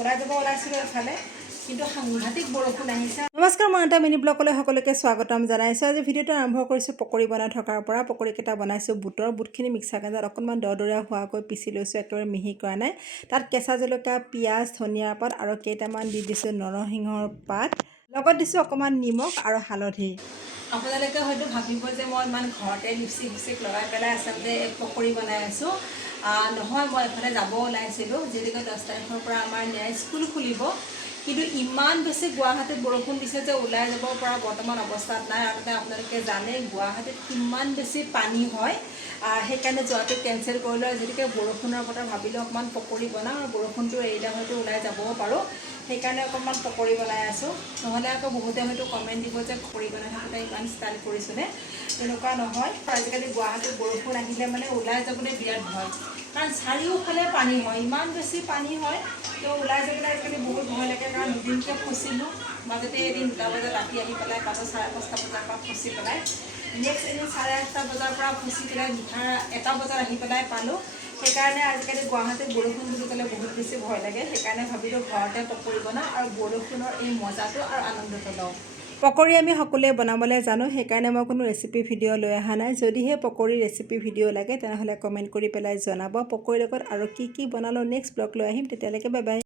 ওলাই যাব ওলাইছিলোঁ এফালে কিন্তু সাংঘাতিক বৰষুণ আহিছে। নমস্কাৰ, মই এটা মিনি ব্লগলৈ সকলোকে স্বাগতম জনাইছোঁ। আজি ভিডিঅ'টো আৰম্ভ কৰিছোঁ পকৰি বনাই থকাৰ পৰা। পকৰিকেইটা বনাইছোঁ বুটখিনি মিক্সাৰ গ্ৰাইণ্ডাৰত অকণমান দৰদৰীয়া হোৱাকৈ পিচি লৈছোঁ, একেবাৰে মিহি কৰা নাই। তাত কেঁচা জলকীয়া, পিঁয়াজ, ধনিয়াৰ পাত আৰু কেইটামান দি দিছোঁ নৰসিংহৰ পাত, লগত দিছোঁ অকণমান নিমখ আৰু হালধি। আপোনালোকে হয়তো ভাবিব যে মই ইমান ঘৰতে লিপষ্টিক লগাই পেলাই আচলতে পকৰি বনাই আছোঁ। নহয়, মই এফালে যাব ওলাইছিলোঁ, যিহেতুকে 10 তাৰিখৰ পৰা আমাৰ স্কুল খুলিব। কিন্তু ইমান বেছি গুৱাহাটীত বৰষুণ দিছে যে ওলাই যাব পৰা বৰ্তমান অৱস্থাত নাই। আৰু তাতে আপোনালোকে জানে গুৱাহাটীত কিমান বেছি পানী হয়। সেইকাৰণে যোৱাটো কেঞ্চেল কৰিলোঁ। যিহেতুকে বৰষুণৰ বতৰ ভাবিলোঁ অকণমান পকৰি বনাওঁ আৰু বৰষুণটো এৰিলে হয়তো ওলাই যাবও পাৰোঁ। সেইকাৰণে অকণমান পকৰি বনাই আছোঁ। নহ'লে আকৌ বহুতে হয়তো কমেণ্ট দিব যে পকৰি বনাই থাকোঁতে ইমান ষ্টাইল কৰিছোঁনে। তেনেকুৱা নহয়। আজিকালি গুৱাহাটীত বৰষুণ আহিলে মানে ওলাই যাবলৈ বিৰাট ভয়, কাৰণ চাৰিওফালে পানী হয়, ইমান বেছি পানী হয়। তো ওলাই যাবলৈ আজিকালি বহুত ভয় লাগে, কাৰণ দুদিনকৈ ফচিলোঁ। মাজতে এদিন 2টা বজাত ৰাতি আহি পেলাই পাছত 5:30 বজাৰ পৰা ফচি পেলাই, নেক্সট এদিন 8:30 বজাৰ পৰা ফচি পেলাই নিশা 1টা বজাত আহি পেলাই পালোঁ। সেইকাৰণে আজিকালি গুৱাহাটীত বৰষুণ বুলি ক'লে বহুত বেছি ভয় লাগে। সেইকাৰণে ভাবিলোঁ ঘৰতে পকৰি বনাওঁ আৰু বৰষুণৰ এই মজাটো আৰু আনন্দটো লওঁ। পকৰি আমি সকলোৱে বনাবলৈ জানো, সেইকাৰণে মই কোনো ৰেচিপি ভিডিঅ' লৈ অহা নাই। যদিহে পকৰি ৰেচিপি ভিডিঅ' লাগে তেনেহ'লে কমেণ্ট কৰি পেলাই জনাব। পকৰিৰ লগত আৰু কি বনালোঁ নেক্সট ব্লগ লৈ আহিম। তেতিয়ালৈকে বাই বাই।